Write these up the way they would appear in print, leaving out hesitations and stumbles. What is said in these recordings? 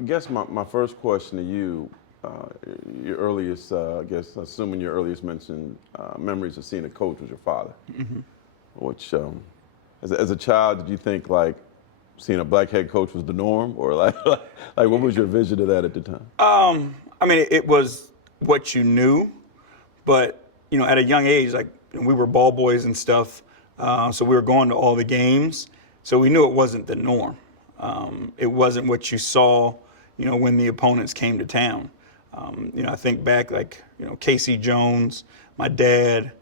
I guess my first question to you, your earliest, I guess, assuming your earliest mentioned memories of seeing a coach was your father, which, as a child, did you think like seeing a black head coach was the norm, or like what was your vision of that at the time? I mean, it was what you knew, but at a young age, like we were ball boys and stuff, so we were going to all the games, so we knew it wasn't the norm. It wasn't what you saw, when the opponents came to town. I think back like Casey Jones, my dad.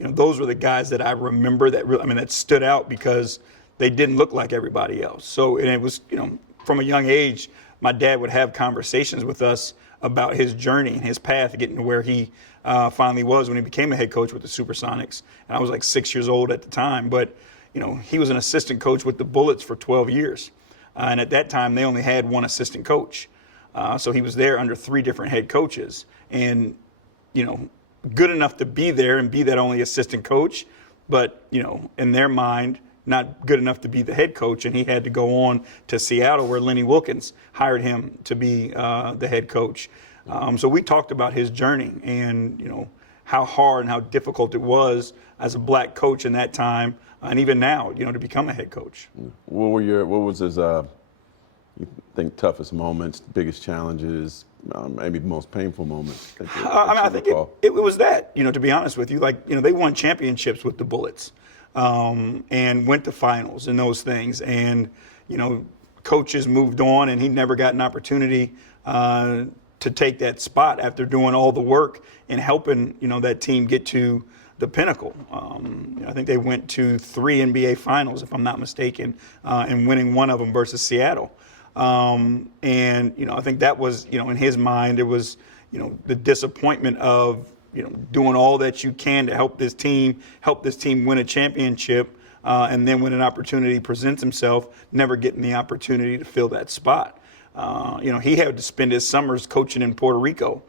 Those were the guys that I remember that really, that stood out because they didn't look like everybody else. So, and it was, from a young age, my dad would have conversations with us about his journey and his path getting to where he finally was when he became a head coach with the Supersonics. And I was like 6 years old at the time, but he was an assistant coach with the Bullets for 12 years. And at that time, they only had one assistant coach. So he was there under 3 different head coaches. And, good enough to be there and be that only assistant coach, but, in their mind, not good enough to be the head coach. And he had to go on to Seattle where Lenny Wilkins hired him to be the head coach. So we talked about his journey and, how hard and how difficult it was as a black coach in that time. And even now, to become a head coach. What was his, you think, toughest moments, biggest challenges, maybe the most painful moments? I think it was that, to be honest with you, like, they won championships with the Bullets and went to finals and those things. And, coaches moved on and he never got an opportunity to take that spot after doing all the work and helping, that team get to the pinnacle. I think they went to 3 NBA finals, if I'm not mistaken, and winning one of them versus Seattle. And, I think that was, in his mind, it was, the disappointment of, doing all that you can to help this team win a championship. And then when an opportunity presents himself, never getting the opportunity to fill that spot. He had to spend his summers coaching in Puerto Rico.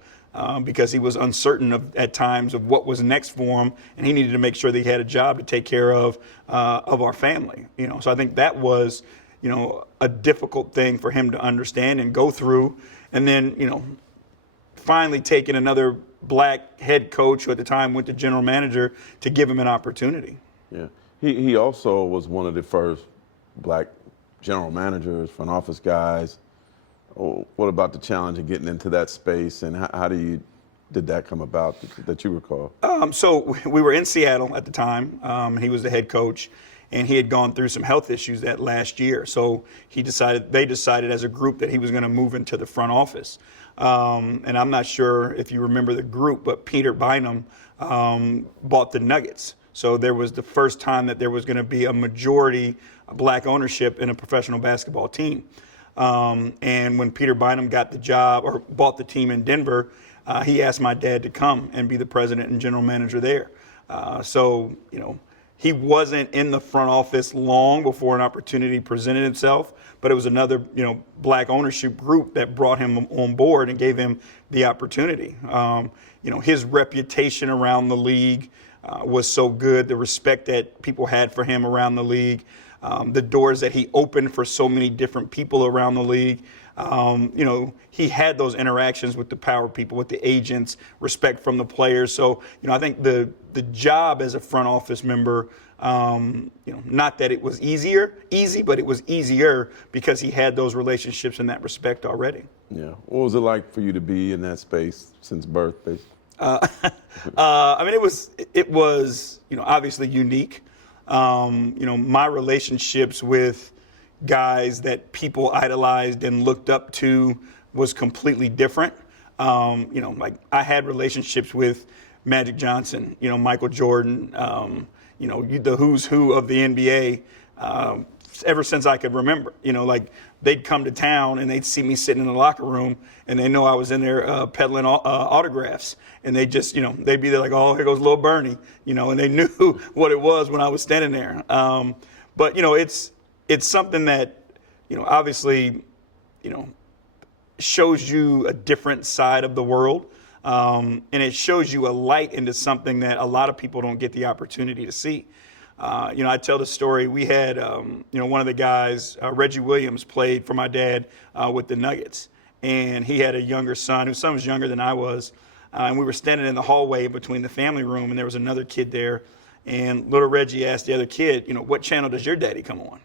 Because he was uncertain at times of what was next for him, and he needed to make sure that he had a job to take care of our family. So I think that was, a difficult thing for him to understand and go through, and then, finally taking another black head coach who at the time went to general manager to give him an opportunity. Yeah, he also was one of the first black general managers, front office guys. What about the challenge of getting into that space, and how did that come about that you recall? So we were in Seattle at the time. He was the head coach, and he had gone through some health issues that last year. So they decided as a group that he was going to move into the front office. And I'm not sure if you remember the group, but Peter Bynum bought the Nuggets. So there was the first time that there was going to be a majority black ownership in a professional basketball team. And when Peter Bynum got the job or bought the team in Denver, he asked my dad to come and be the president and general manager there. So, he wasn't in the front office long before an opportunity presented itself, but it was another, black ownership group that brought him on board and gave him the opportunity. His reputation around the league was so good, the respect that people had for him around the league. The doors that he opened for so many different people around the league. He had those interactions with the power people, with the agents, respect from the players. So, I think the job as a front office member, not that it was easy, but it was easier because he had those relationships in that respect already. Yeah. What was it like for you to be in that space since birth, basically? It was, obviously unique. My relationships with guys that people idolized and looked up to was completely different. Like I had relationships with Magic Johnson, Michael Jordan, the who's who of the NBA, ever since I could remember. Like they'd come to town and they'd see me sitting in the locker room and they know I was in there peddling autographs. And they just, they'd be there like, oh, here goes little Bernie, and they knew what it was when I was standing there. But, it's something that, obviously, shows you a different side of the world. And it shows you a light into something that a lot of people don't get the opportunity to see. I tell the story. We had, one of the guys, Reggie Williams, played for my dad with the Nuggets. And he had a younger son, whose son was younger than I was. And we were standing in the hallway between the family room, and there was another kid there. And little Reggie asked the other kid, what channel does your daddy come on?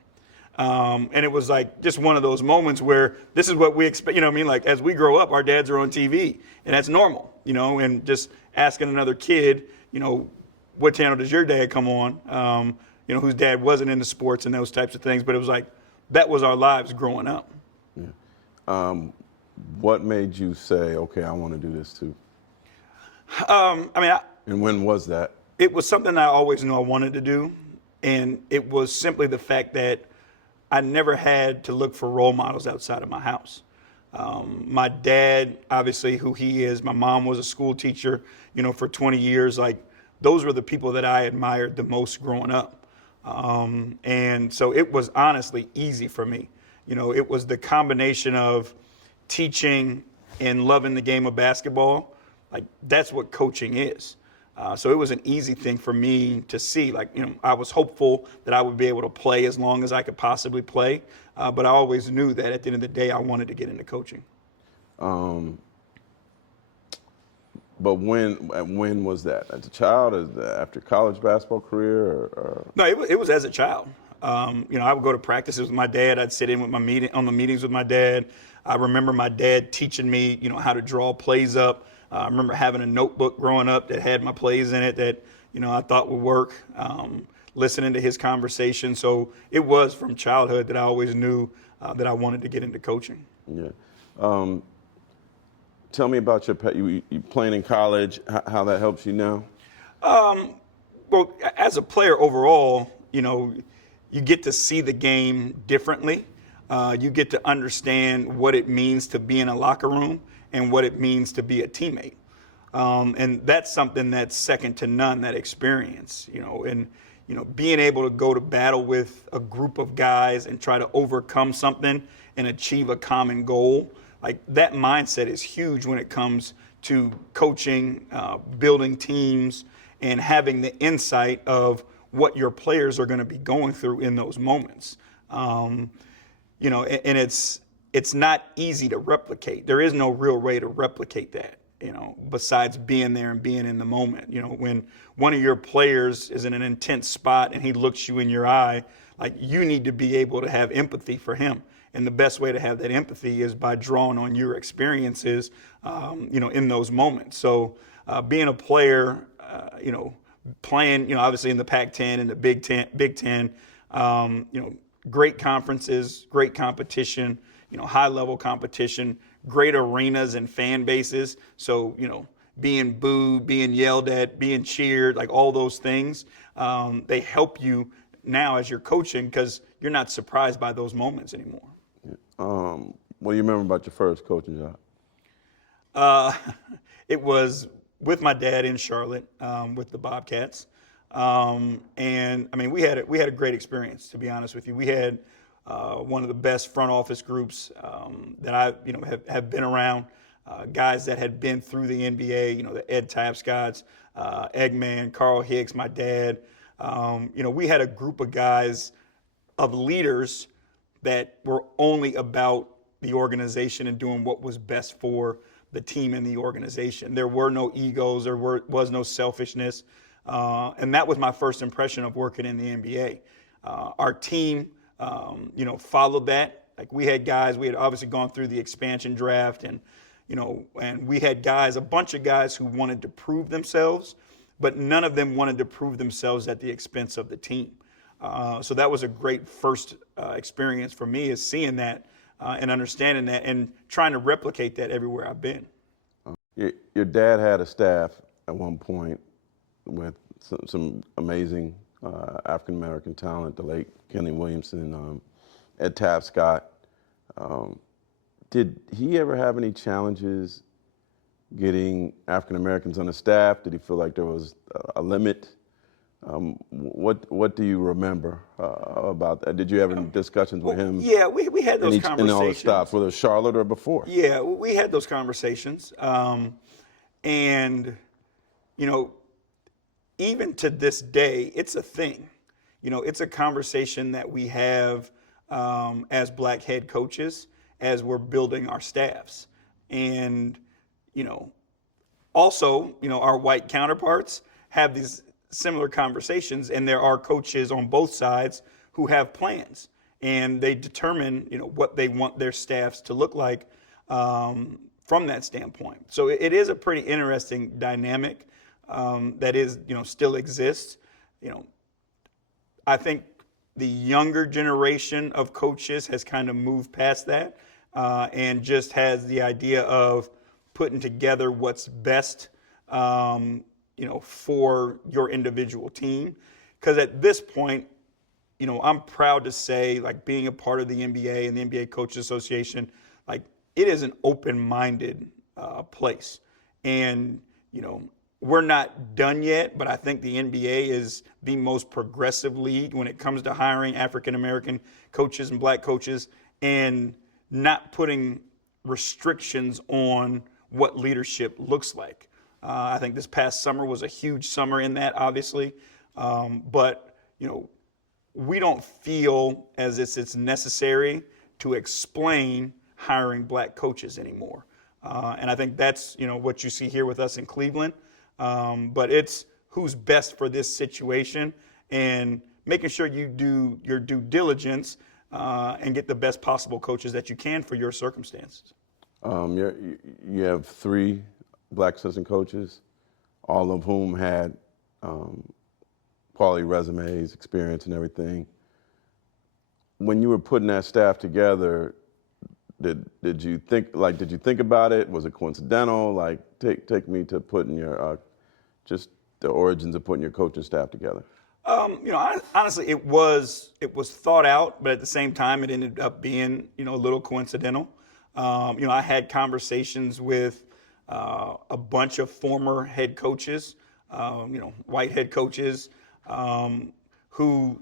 And it was like just one of those moments where this is what we expect, like as we grow up, our dads are on TV, and that's normal, and just asking another kid, what channel does your dad come on? Whose dad wasn't into sports and those types of things, but it was like, that was our lives growing up. Yeah. What made you say, okay, I want to do this too? And when was that? It was something I always knew I wanted to do. And it was simply the fact that I never had to look for role models outside of my house. My dad, obviously, who he is, my mom was a school teacher, for 20 years. Like, those were the people that I admired the most growing up. And so it was honestly easy for me. It was the combination of teaching and loving the game of basketball. Like, that's what coaching is. So it was an easy thing for me to see. Like, I was hopeful that I would be able to play as long as I could possibly play. But I always knew that at the end of the day, I wanted to get into coaching. But when was that? As a child, after college basketball career? Or? No, it was as a child. I would go to practices with my dad. I'd sit in with on the meetings with my dad. I remember my dad teaching me, how to draw plays up. I remember having a notebook growing up that had my plays in it that, I thought would work, listening to his conversation. So it was from childhood that I always knew that I wanted to get into coaching. Yeah. Tell me about you playing in college, how that helps you now. Well, as a player overall, you get to see the game differently. You get to understand what it means to be in a locker room and what it means to be a teammate. And that's something that's second to none, that experience, and, being able to go to battle with a group of guys and try to overcome something and achieve a common goal. Like, that mindset is huge when it comes to coaching, building teams, and having the insight of what your players are going to be going through in those moments. And it's not easy to replicate. There is no real way to replicate that, besides being there and being in the moment. When one of your players is in an intense spot and he looks you in your eye, like, you need to be able to have empathy for him. And the best way to have that empathy is by drawing on your experiences, in those moments. So being a player, playing, obviously in the Pac-10 and the Big Ten, great conferences, great competition, high-level competition, great arenas and fan bases. So, being booed, being yelled at, being cheered, like all those things, they help you now as you're coaching because you're not surprised by those moments anymore. What do you remember about your first coaching job? It was with my dad in Charlotte with the Bobcats. And we had a great experience, to be honest with you. We had one of the best front office groups that I have been around. Guys that had been through the NBA, the Ed Tapscotts, Eggman, Carl Hicks, my dad. We had a group of guys, of leaders that were only about the organization and doing what was best for the team and the organization. There were no egos, there was no selfishness. And that was my first impression of working in the NBA. Our team, followed that. Like, we had guys, we had obviously gone through the expansion draft and we had guys, a bunch of guys who wanted to prove themselves, but none of them wanted to prove themselves at the expense of the team. So that was a great first experience for me, is seeing that and understanding that and trying to replicate that everywhere I've been. Your dad had a staff at one point with some amazing African-American talent, the late Kenny Williamson, Ed Tapscott. Did he ever have any challenges getting African-Americans on the staff? Did he feel like there was a limit? What do you remember about that? Did you have any discussions with him? Yeah, we had those conversations. In all the stops, whether Charlotte or before? Yeah, we had those conversations. And, even to this day, it's a thing. it's a conversation that we have as black head coaches as we're building our staffs. And, also, our white counterparts have these similar conversations, and there are coaches on both sides who have plans, and they determine, what they want their staffs to look like from that standpoint. So it is a pretty interesting dynamic that is, still exists. I think the younger generation of coaches has kind of moved past that and just has the idea of putting together what's best, for your individual team. Because at this point, I'm proud to say, like, being a part of the NBA and the NBA Coaches Association, like, it is an open-minded place. And, we're not done yet, but I think the NBA is the most progressive league when it comes to hiring African-American coaches and black coaches and not putting restrictions on what leadership looks like. I think this past summer was a huge summer in that, obviously. But, we don't feel as if it's necessary to explain hiring black coaches anymore. And I think that's, what you see here with us in Cleveland. But it's who's best for this situation and making sure you do your due diligence and get the best possible coaches that you can for your circumstances. You have 3 black assistant coaches, all of whom had quality resumes, experience, and everything. When you were putting that staff together, did you think about it? Was it coincidental? Like, take me to putting your just the origins of putting your coaching staff together. Honestly, it was thought out, but at the same time, it ended up being a little coincidental. I had conversations with a bunch of former head coaches, white head coaches, who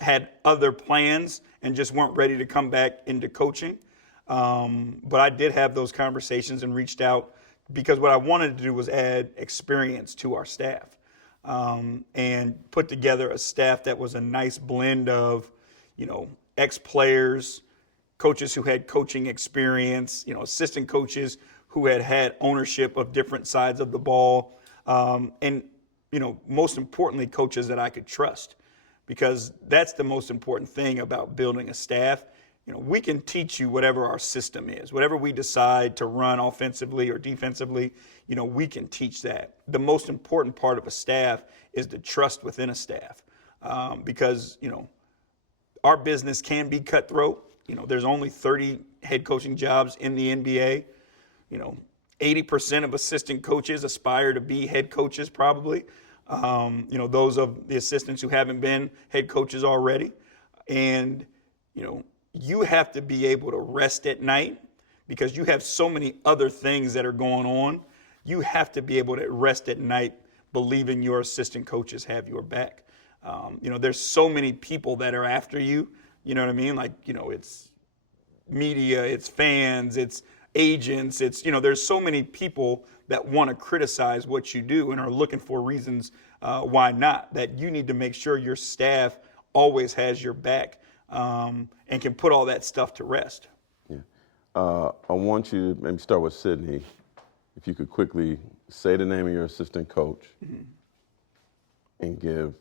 had other plans and just weren't ready to come back into coaching. But I did have those conversations and reached out because what I wanted to do was add experience to our staff and put together a staff that was a nice blend of, ex-players, coaches who had coaching experience, assistant coaches who had ownership of different sides of the ball, and, most importantly, coaches that I could trust. Because that's the most important thing about building a staff. We can teach you whatever our system is, whatever we decide to run offensively or defensively, we can teach that. The most important part of a staff is the trust within a staff, because, our business can be cutthroat. There's only 30 head coaching jobs in the NBA. 80% of assistant coaches aspire to be head coaches probably. Those of the assistants who haven't been head coaches already. And, you have to be able to rest at night because you have so many other things that are going on. You have to be able to rest at night believing your assistant coaches have your back. There's so many people that are after you, you know what I mean? Like, it's media, it's fans, it's agents, it's, there's so many people that want to criticize what you do and are looking for reasons why not, that you need to make sure your staff always has your back and can put all that stuff to rest. Yeah. I want you to maybe start with Sydney. If you could quickly say the name of your assistant coach and give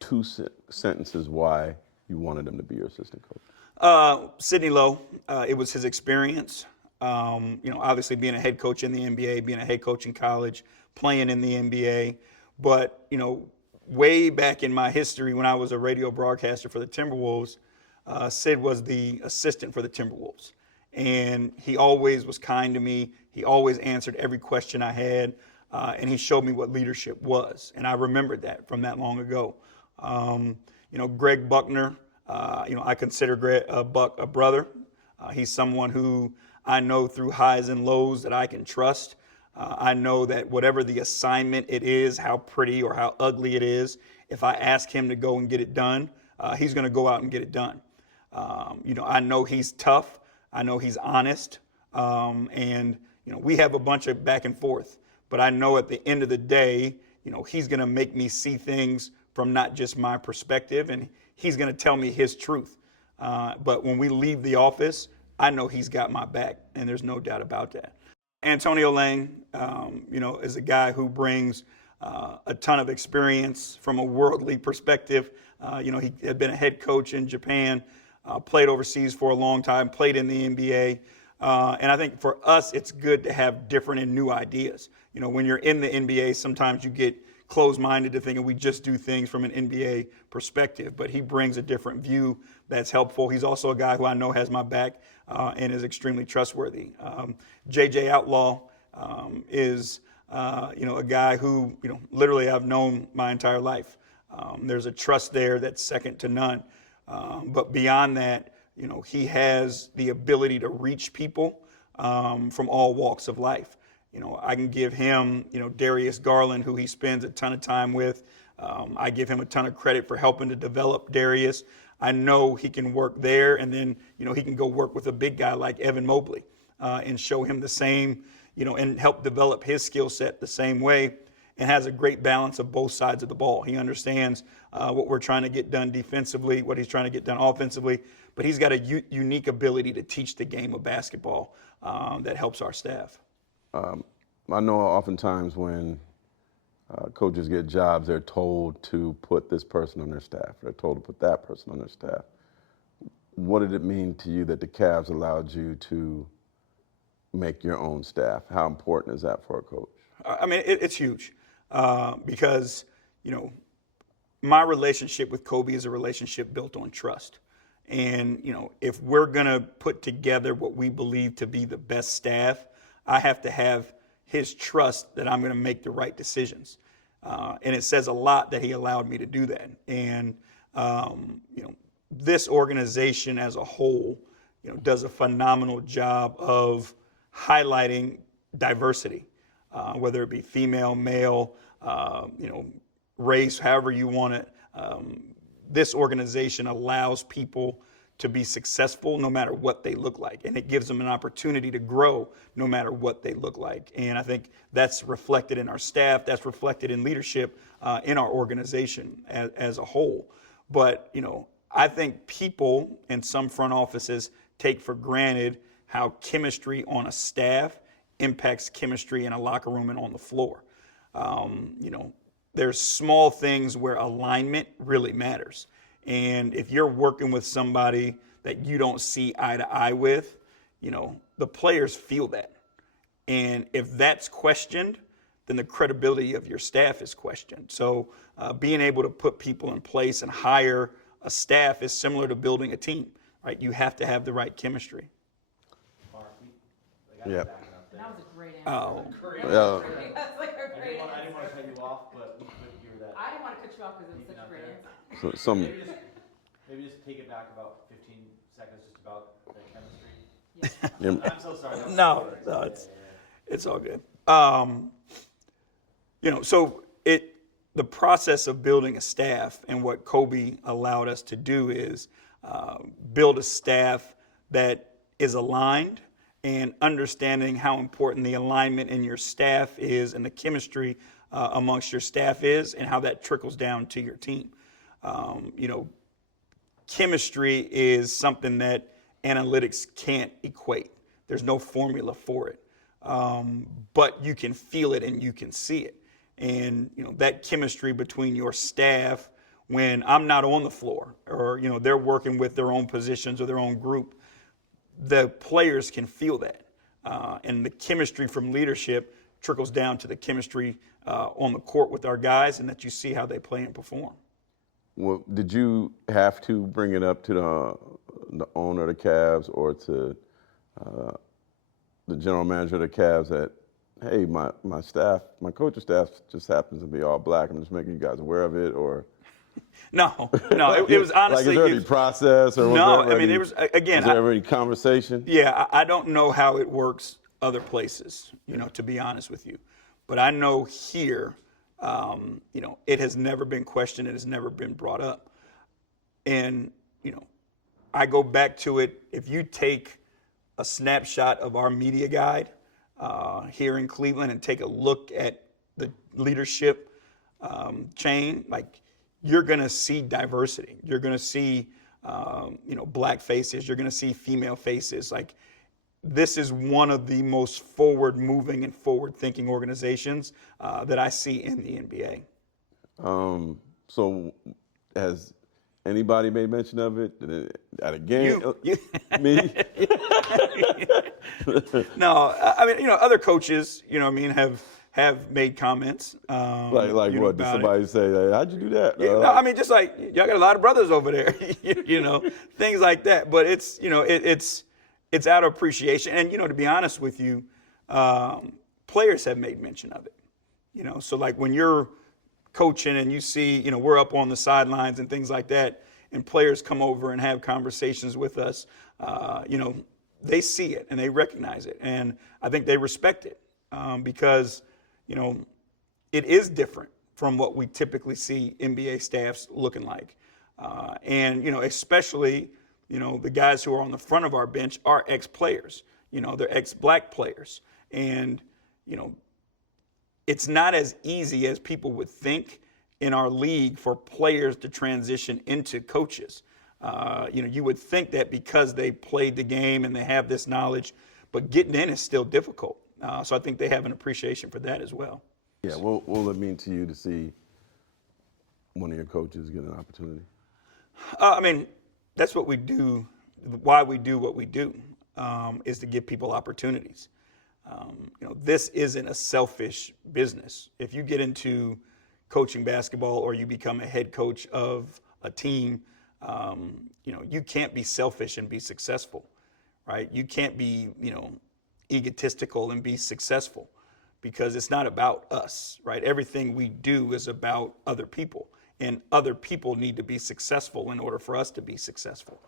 2 sentences why you wanted him to be your assistant coach. Sidney Lowe, it was his experience. Obviously being a head coach in the NBA, being a head coach in college, playing in the NBA. But, way back in my history when I was a radio broadcaster for the Timberwolves, Sid was the assistant for the Timberwolves. And he always was kind to me. He always answered every question I had. And he showed me what leadership was. And I remembered that from that long ago. Greg Buckner, I consider Buck a brother. He's someone who I know through highs and lows that I can trust. I know that whatever the assignment it is, how pretty or how ugly it is, if I ask him to go and get it done, he's going to go out and get it done. I know he's tough. I know he's honest. And we have a bunch of back and forth. But I know at the end of the day, he's going to make me see things from not just my perspective, and he's going to tell me his truth. But when we leave the office, I know he's got my back, and there's no doubt about that. Antonio Lang, is a guy who brings a ton of experience from a worldly perspective. He had been a head coach in Japan, played overseas for a long time, played in the NBA. And I think for us, it's good to have different and new ideas. When you're in the NBA, sometimes you get closed-minded to thinking we just do things from an NBA perspective, but he brings a different view that's helpful. He's also a guy who I know has my back and is extremely trustworthy. JJ Outlaw is a guy who literally I've known my entire life. There's a trust there that's second to none. But beyond that, he has the ability to reach people from all walks of life. I can give him, Darius Garland, who he spends a ton of time with. I give him a ton of credit for helping to develop Darius. I know he can work there, and then, he can go work with a big guy like Evan Mobley and show him the same, and help develop his skill set the same way, and has a great balance of both sides of the ball. He understands what we're trying to get done defensively, what he's trying to get done offensively, but he's got a unique ability to teach the game of basketball that helps our staff. I know oftentimes when coaches get jobs, they're told to put this person on their staff. They're told to put that person on their staff. What did it mean to you that the Cavs allowed you to make your own staff? How important is that for a coach? I mean, it's huge because, my relationship with Kobe is a relationship built on trust. And, if we're going to put together what we believe to be the best staff, I have to have his trust that I'm going to make the right decisions. And it says a lot that he allowed me to do that. And, this organization as a whole, does a phenomenal job of highlighting diversity, whether it be female, male, race, however you want it. This organization allows people to be successful no matter what they look like. And it gives them an opportunity to grow no matter what they look like. And I think that's reflected in our staff, that's reflected in leadership in our organization as a whole. But, I think people in some front offices take for granted how chemistry on a staff impacts chemistry in a locker room and on the floor. There's small things where alignment really matters. And if you're working with somebody that you don't see eye to eye with, the players feel that. And if that's questioned, then the credibility of your staff is questioned. So being able to put people in place and hire a staff is similar to building a team, right? You have to have the right chemistry. Marc, Yeah. that was a great answer. Oh, Yeah. That's like a great I didn't want to answer. cut you off, but we could hear that. I didn't want to cut you off because it was such a great answer. So some Maybe just take it back about 15 seconds, just about the chemistry. Yeah. I'm so sorry. No, it's all good. So the process of building a staff and what Kobe allowed us to do is build a staff that is aligned and understanding how important the alignment in your staff is and the chemistry amongst your staff is and how that trickles down to your team. Chemistry is something that analytics can't equate. There's no formula for it. But you can feel it and you can see it. And, that chemistry between your staff when I'm not on the floor or, they're working with their own positions or their own group, the players can feel that. And the chemistry from leadership trickles down to the chemistry on the court with our guys and that you see how they play and perform. Well, did you have to bring it up to the owner of the Cavs or to the general manager of the Cavs that, hey, my staff, my coaching staff just happens to be all black. I'm just making you guys aware of it, or No, it was honestly. like, is there any process or no? I mean, it was again. Is there any conversation? Yeah, I don't know how it works other places, to be honest with you, but I know here, it has never been questioned. It has never been brought up, and I go back to it. If you take a snapshot of our media guide here in Cleveland and take a look at the leadership chain, like you're going to see diversity. You're going to see, black faces. You're going to see female faces. Like, this is one of the most forward-moving and forward-thinking organizations that I see in the NBA. So has anybody made mention of it at a game? You. Me? No, I mean, other coaches, have made comments. Like what? Did about somebody say, hey, how'd you do that? it. I mean, just like, y'all got a lot of brothers over there, things like that. But it's, it's out of appreciation. And, to be honest with you, players have made mention of it. So like when you're coaching and you see, we're up on the sidelines and things like that, and players come over and have conversations with us, they see it and they recognize it. And I think they respect it because, it is different from what we typically see NBA staffs looking like. And, especially, the guys who are on the front of our bench are ex-players, they're ex-black players. And, it's not as easy as people would think in our league for players to transition into coaches. You would think that because they played the game and they have this knowledge, but getting in is still difficult. So I think they have an appreciation for that as well. Yeah, what will it mean to you to see one of your coaches get an opportunity? I mean, that's what we do. Why we do what we do is to give people opportunities. This isn't a selfish business. If you get into coaching basketball or you become a head coach of a team, you can't be selfish and be successful, right? You can't be, egotistical and be successful because it's not about us, right? Everything we do is about other people, and other people need to be successful in order for us to be successful.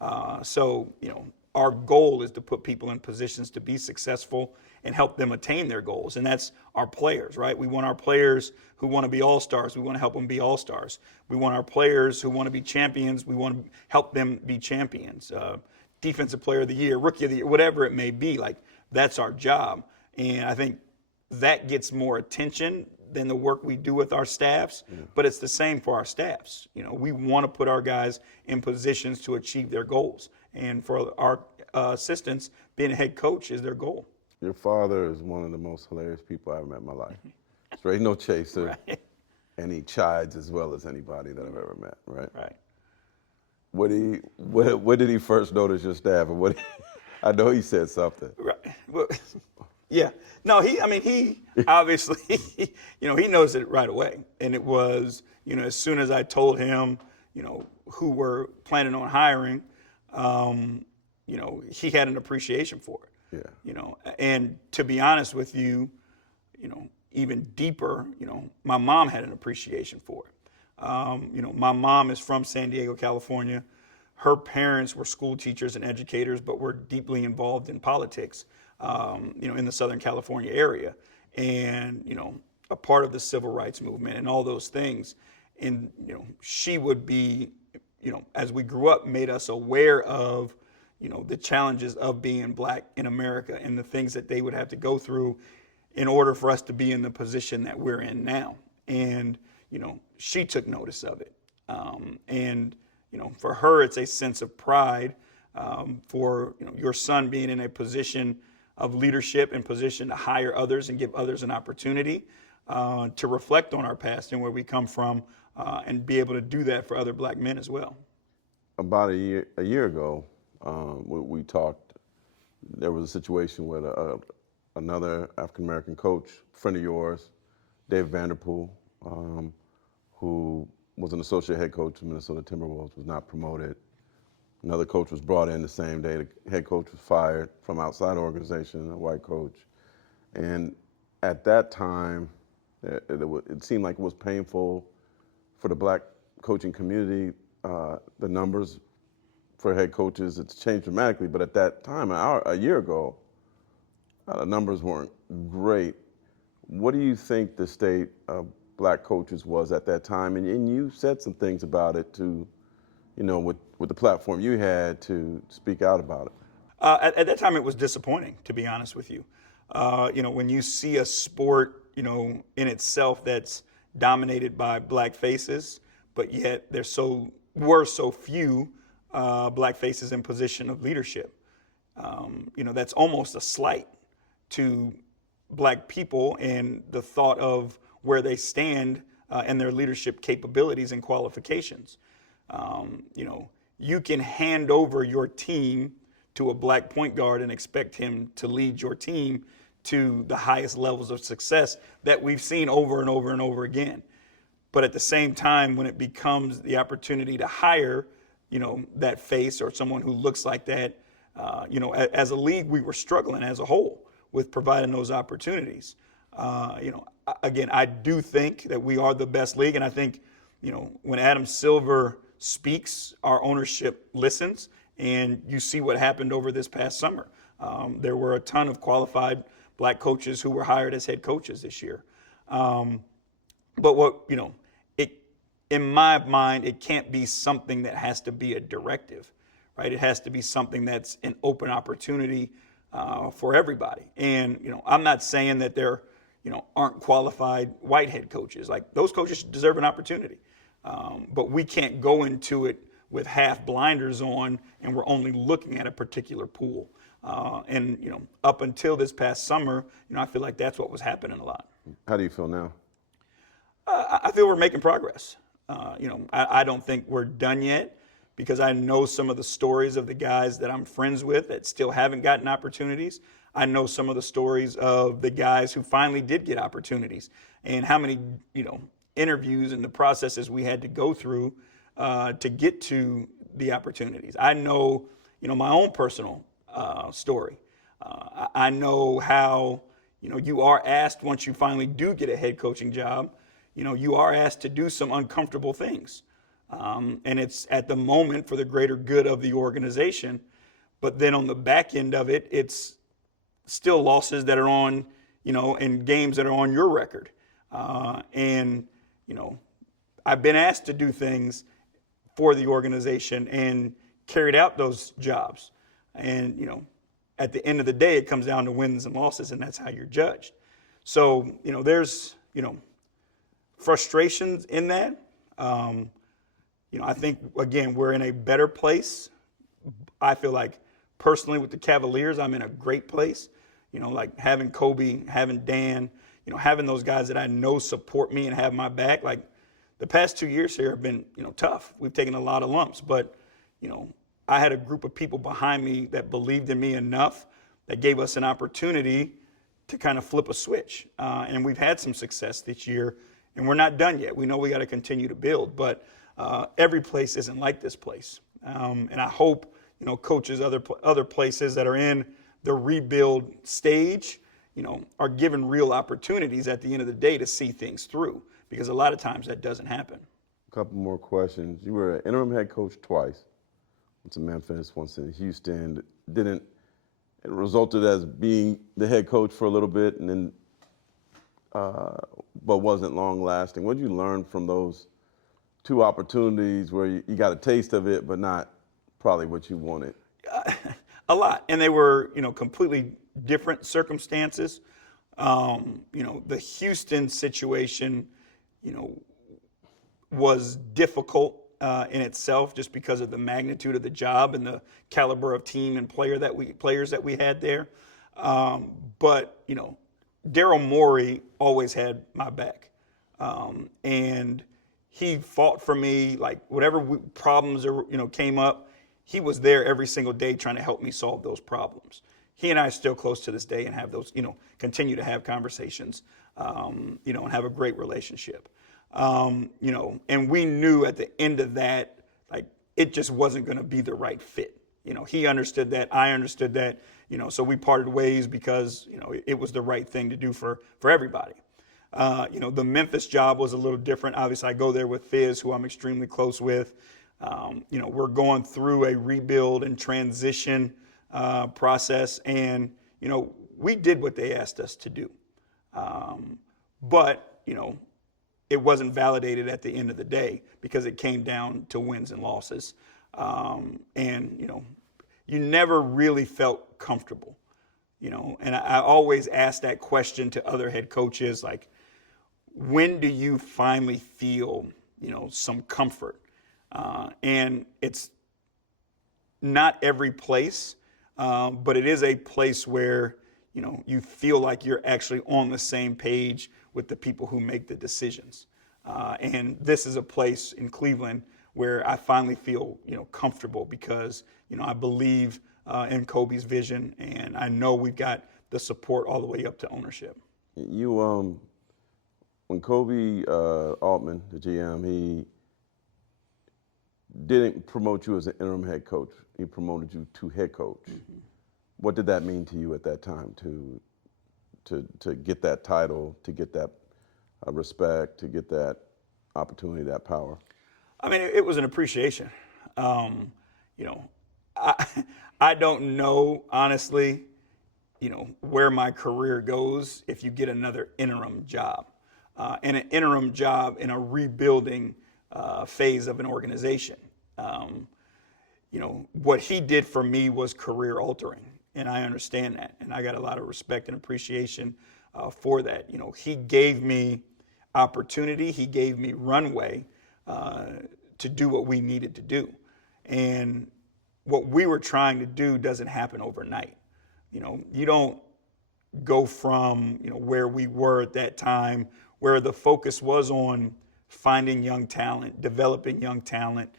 Our goal is to put people in positions to be successful and help them attain their goals. And that's our players, right? We want our players who want to be all-stars. We want to help them be all-stars. We want our players who want to be champions. We want to help them be champions. Defensive player of the year, rookie of the year, whatever it may be, like that's our job. And I think that gets more attention than the work we do with our staffs, but it's the same for our staffs. We want to put our guys in positions to achieve their goals. And for our assistants, being a head coach is their goal. Your father is one of the most hilarious people I've ever met in my life. Straight no chaser, Right. and he chides as well as anybody that I've ever met, right? Right. What did he first notice your staff? And I know he said something. Right. Well, yeah. No, he obviously, he knows it right away. And it was, as soon as I told him, who we're planning on hiring, he had an appreciation for it. Yeah. And to be honest with you, even deeper, my mom had an appreciation for it. My mom is from San Diego, California. Her parents were school teachers and educators, but were deeply involved in politics, in the Southern California area, and, a part of the civil rights movement and all those things. And, she would be, as we grew up, made us aware of, the challenges of being black in America and the things that they would have to go through in order for us to be in the position that we're in now. And, she took notice of it. And, for her, it's a sense of pride for, your son being in a position of leadership and position to hire others and give others an opportunity to reflect on our past and where we come from and be able to do that for other black men as well. About a year ago, we talked. There was a situation with another African-American coach, friend of yours, Dave Vanderpool, who was an associate head coach of Minnesota Timberwolves, was not promoted. Another coach was brought in the same day. The head coach was fired from outside the organization, a white coach. And at that time, it seemed like it was painful for the black coaching community. The numbers for head coaches, it's changed dramatically, but at that time, a year ago, the numbers weren't great. What do you think the state of black coaches was at that time? And you said some things about it to, with the platform you had to speak out about it. At that time, it was disappointing, to be honest with you. When you see a sport, in itself that's dominated by black faces, but yet were so few black faces in position of leadership. That's almost a slight to black people and the thought of where they stand and their leadership capabilities and qualifications. You can hand over your team to a black point guard and expect him to lead your team to the highest levels of success that we've seen over and over and over again. But at the same time, when it becomes the opportunity to hire, that face or someone who looks like that, as a league, we were struggling as a whole with providing those opportunities. Again, I do think that we are the best league, and I think, when Adam Silver speaks, our ownership listens, and you see what happened over this past summer. There were a ton of qualified black coaches who were hired as head coaches this year. But in my mind, it can't be something that has to be a directive, right? It has to be something that's an open opportunity for everybody. And, I'm not saying that there, aren't qualified white head coaches. Like, those coaches deserve an opportunity. But we can't go into it with half blinders on and we're only looking at a particular pool. And up until this past summer, I feel like that's what was happening a lot. How do you feel now? I feel we're making progress. I don't think we're done yet because I know some of the stories of the guys that I'm friends with that still haven't gotten opportunities. I know some of the stories of the guys who finally did get opportunities and how many, interviews and the processes we had to go through to get to the opportunities. I know, my own personal story. I know how, you are asked once you finally do get a head coaching job, you are asked to do some uncomfortable things. And it's at the moment for the greater good of the organization. But then on the back end of it, it's still losses that are on, and games that are on your record. And I've been asked to do things for the organization and carried out those jobs. And, at the end of the day, it comes down to wins and losses, and that's how you're judged. So, there's, frustrations in that. I think, again, we're in a better place. I feel like personally with the Cavaliers, I'm in a great place. Like having Kobe, having Dan, having those guys that I know support me and have my back. Like the past 2 years here have been, tough. We've taken a lot of lumps, but, I had a group of people behind me that believed in me enough that gave us an opportunity to kind of flip a switch. And we've had some success this year, and we're not done yet. We know we got to continue to build, but every place isn't like this place. And I hope, coaches other places that are in the rebuild stage, are given real opportunities at the end of the day to see things through, because a lot of times that doesn't happen. A couple more questions. You were an interim head coach twice. Once in Memphis, once in Houston. It resulted as being the head coach for a little bit, and then, but wasn't long lasting. What did you learn from those two opportunities where you got a taste of it, but not probably what you wanted? A lot, and they were, completely different circumstances. The Houston situation, was difficult in itself just because of the magnitude of the job and the caliber of team and players that we had there. But Daryl Morey always had my back, and he fought for me. Like whatever problems came up, he was there every single day trying to help me solve those problems. He and I are still close to this day and have those, continue to have conversations, and have a great relationship. And we knew at the end of that, like, it just wasn't going to be the right fit. He understood that, I understood that, so we parted ways because, it was the right thing to do for everybody. The Memphis job was a little different. Obviously, I go there with Fizz, who I'm extremely close with. We're going through a rebuild and transition process, and, we did what they asked us to do. But, it wasn't validated at the end of the day because it came down to wins and losses. And, you never really felt comfortable, and I always ask that question to other head coaches, like, when do you finally feel, some comfort. And it's not every place, but it is a place where, you feel like you're actually on the same page with the people who make the decisions. And this is a place in Cleveland where I finally feel, comfortable because, I believe in Kobe's vision, and I know we've got the support all the way up to ownership. You, when Kobe Altman, the GM, he didn't promote you as an interim head coach. He promoted you to head coach. Mm-hmm. What did that mean to you at that time to get that title, to get that respect, to get that opportunity, that power? I mean, it was an appreciation. I don't know, honestly, where my career goes if you get another interim job. And an interim job in a rebuilding phase of an organization. What he did for me was career altering, and I understand that, and I got a lot of respect and appreciation for that. He gave me opportunity, he gave me runway to do what we needed to do, and what we were trying to do doesn't happen overnight. You don't go from where we were at that time, where the focus was on finding young talent, developing young talent,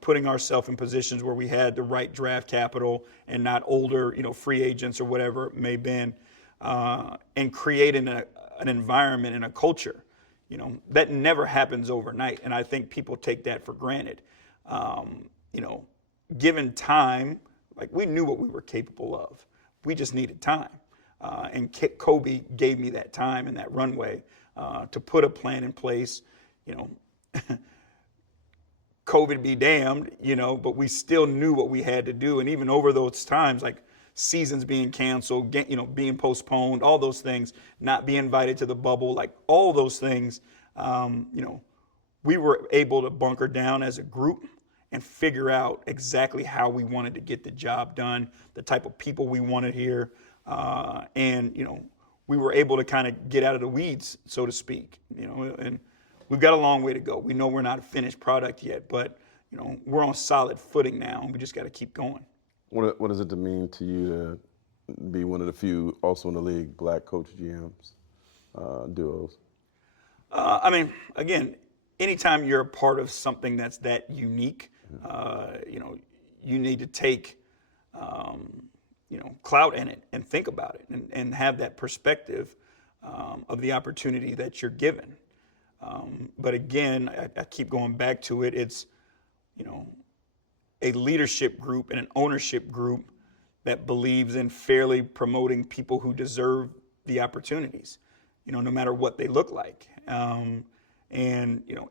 putting ourselves in positions where we had the right draft capital and not older, free agents or whatever it may have been, and creating an environment and a culture, that never happens overnight. And I think people take that for granted. Given time, like we knew what we were capable of. We just needed time. And Kobe gave me that time and that runway to put a plan in place, COVID be damned, but we still knew what we had to do. And even over those times, like seasons being canceled, being postponed, all those things, not being invited to the bubble, like all those things, we were able to bunker down as a group and figure out exactly how we wanted to get the job done, the type of people we wanted here. And we were able to kind of get out of the weeds, so to speak, and we've got a long way to go. We know we're not a finished product yet, but, we're on solid footing now, and we just got to keep going. What does it mean to you to be one of the few also in the league black coach GMs duos? Again, anytime you're a part of something that's that unique, you need to take, clout in it and think about it and have that perspective of the opportunity that you're given. But again, I keep going back to it. It's, a leadership group and an ownership group that believes in fairly promoting people who deserve the opportunities, no matter what they look like. And,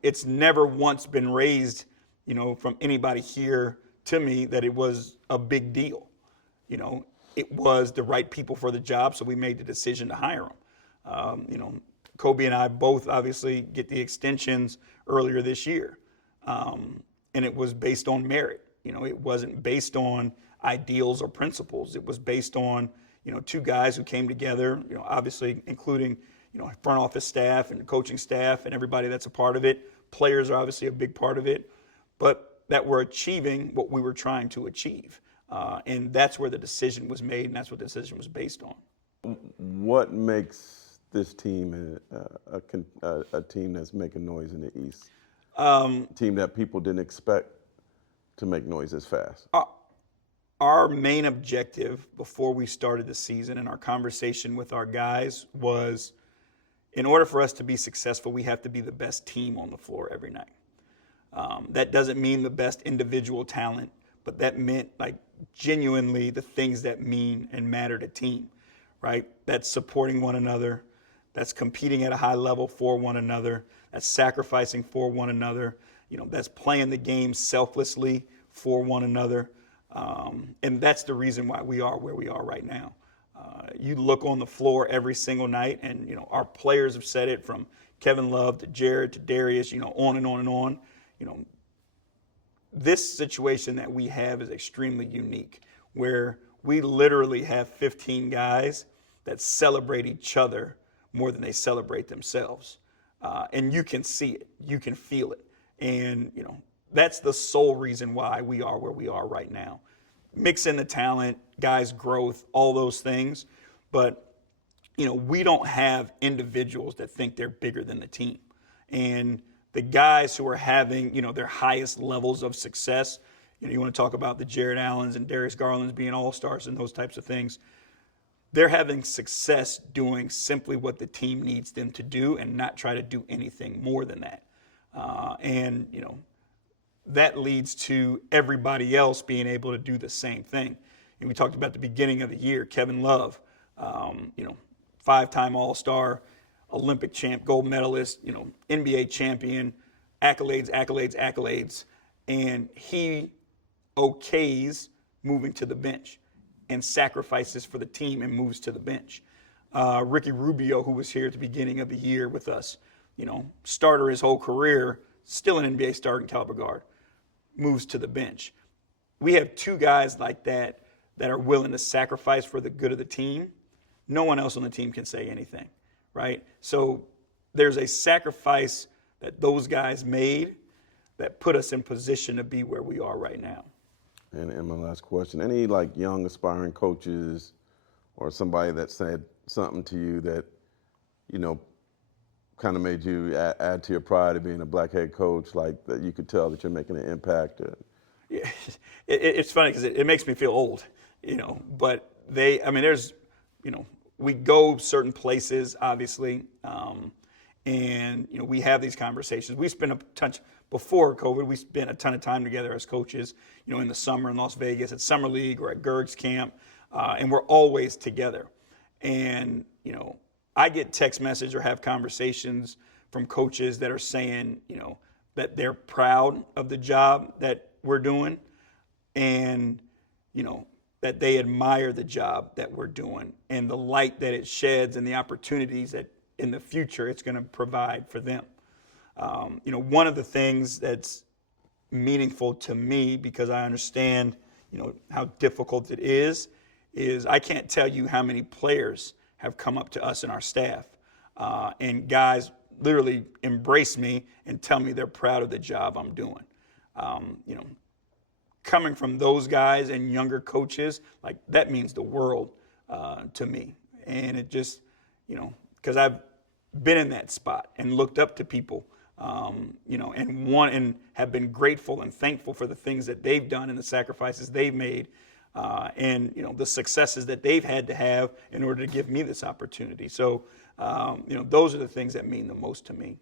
it's never once been raised, from anybody here to me that it was a big deal. It was the right people for the job, so we made the decision to hire them. Kobe and I both obviously get the extensions earlier this year. And it was based on merit. It wasn't based on ideals or principles. It was based on, two guys who came together, obviously including, front office staff and coaching staff and everybody that's a part of it. Players are obviously a big part of it, but that we're achieving what we were trying to achieve. And that's where the decision was made, and that's what the decision was based on. What makes this team a team that's making noise in the East? Team that people didn't expect to make noise as fast? Our main objective before we started the season and our conversation with our guys was, in order for us to be successful, we have to be the best team on the floor every night. That doesn't mean the best individual talent, but that meant like genuinely the things that mean and matter to team, right? That's supporting one another, that's competing at a high level for one another, that's sacrificing for one another, that's playing the game selflessly for one another. And that's the reason why we are where we are right now. You look on the floor every single night, and our players have said it, from Kevin Love to Jared to Darius, on and on and on. This situation that we have is extremely unique, where we literally have 15 guys that celebrate each other more than they celebrate themselves. and you can see it, you can feel it, and that's the sole reason why we are where we are right now. Mix in the talent, guys' growth, all those things, but we don't have individuals that think they're bigger than the team. And the guys who are having, their highest levels of success, you want to talk about the Jared Allens and Darius Garlands being all-stars and those types of things. They're having success doing simply what the team needs them to do and not try to do anything more than that. And that leads to everybody else being able to do the same thing. And we talked about the beginning of the year, Kevin Love, 5-time All-Star, Olympic champ, gold medalist, NBA champion, accolades, and he okays moving to the bench and sacrifices for the team and moves to the bench. Ricky Rubio, who was here at the beginning of the year with us, starter his whole career, still an NBA starting caliber guard, moves to the bench. We have two guys like that are willing to sacrifice for the good of the team. No one else on the team can say anything, right? So there's a sacrifice that those guys made that put us in position to be where we are right now. And my last question, any young aspiring coaches or somebody that said something to you that, kind of made you add to your pride of being a black head coach, that you could tell that you're making an impact? Yeah, it's funny because it makes me feel old, but there's, we go certain places, obviously, and, we have these conversations. We spent before COVID, we spent a ton of time together as coaches, in the summer in Las Vegas, at Summer League or at Gerg's camp, and we're always together. And, I get text messages or have conversations from coaches that are saying, that they're proud of the job that we're doing and, that they admire the job that we're doing and the light that it sheds and the opportunities that in the future it's going to provide for them. One of the things that's meaningful to me, because I understand, how difficult it is I can't tell you how many players have come up to us and our staff, and guys literally embrace me and tell me they're proud of the job I'm doing. Coming from those guys and younger coaches, that means the world to me. And it just, because I've been in that spot and looked up to people, and have been grateful and thankful for the things that they've done and the sacrifices they've made, and the successes that they've had to have in order to give me this opportunity. So, those are the things that mean the most to me.